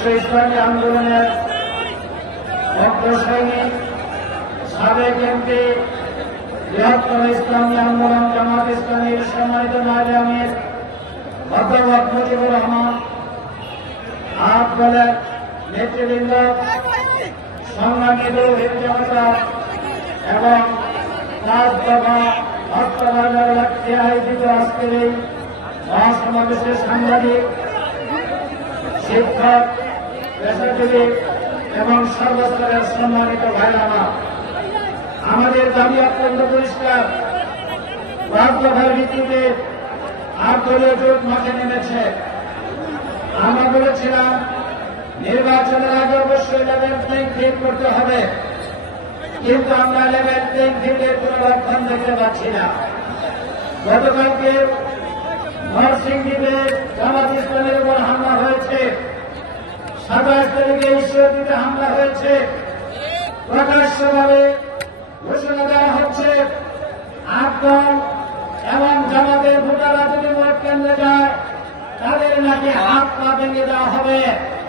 বিশ্ব ইসলামী আন্দোলনের ভক্ত সৈনিক, সাবেক এমপি, বৃহত্তর ইসলামী আন্দোলন জামাত ইসলামীর সম্মানিত নাজে আমির অধ্যাপক মুজিবুর রহমান আপ দলের নেতৃবৃন্দ সংগ্রামী জনতা এবং রাজ দফা হত্যাকাণ্ডের লক্ষ্যে আয়োজিত আজকের এই মহাসমাবেশের সাংবাদিক, শিক্ষক পেশাজীবী এবং সর্বস্তরের সম্মানিত ভাইরামা আমাদের দাবি অত্যন্ত পরিষ্কার রাজদফার ভিত্তিতে আর দলীয় জোট মাঠে নেমেছে। আমরা বলেছিলাম, নির্বাচনের আগে অবশ্যই লেভেল প্লেইং ফিল্ড করতে হবে, কিন্তু আমরা লেভেল প্লেইং ফিল্ডের কোন লক্ষণ দেখতে পাচ্ছি না। গতকালকে নরসিংদীপে জামাত ইসলামের উপর হামলা হয়েছে। সাতাশ তারিখে ঈশ্বরদীতে হামলা হয়েছে। প্রকাশ্যভাবে ঘোষণা দেওয়া হচ্ছে আটদল এবং জামাতের ভোটাররা যদি ভোট যায়, তাদের নাকি হাত পা ভেঙে দেওয়া হবে।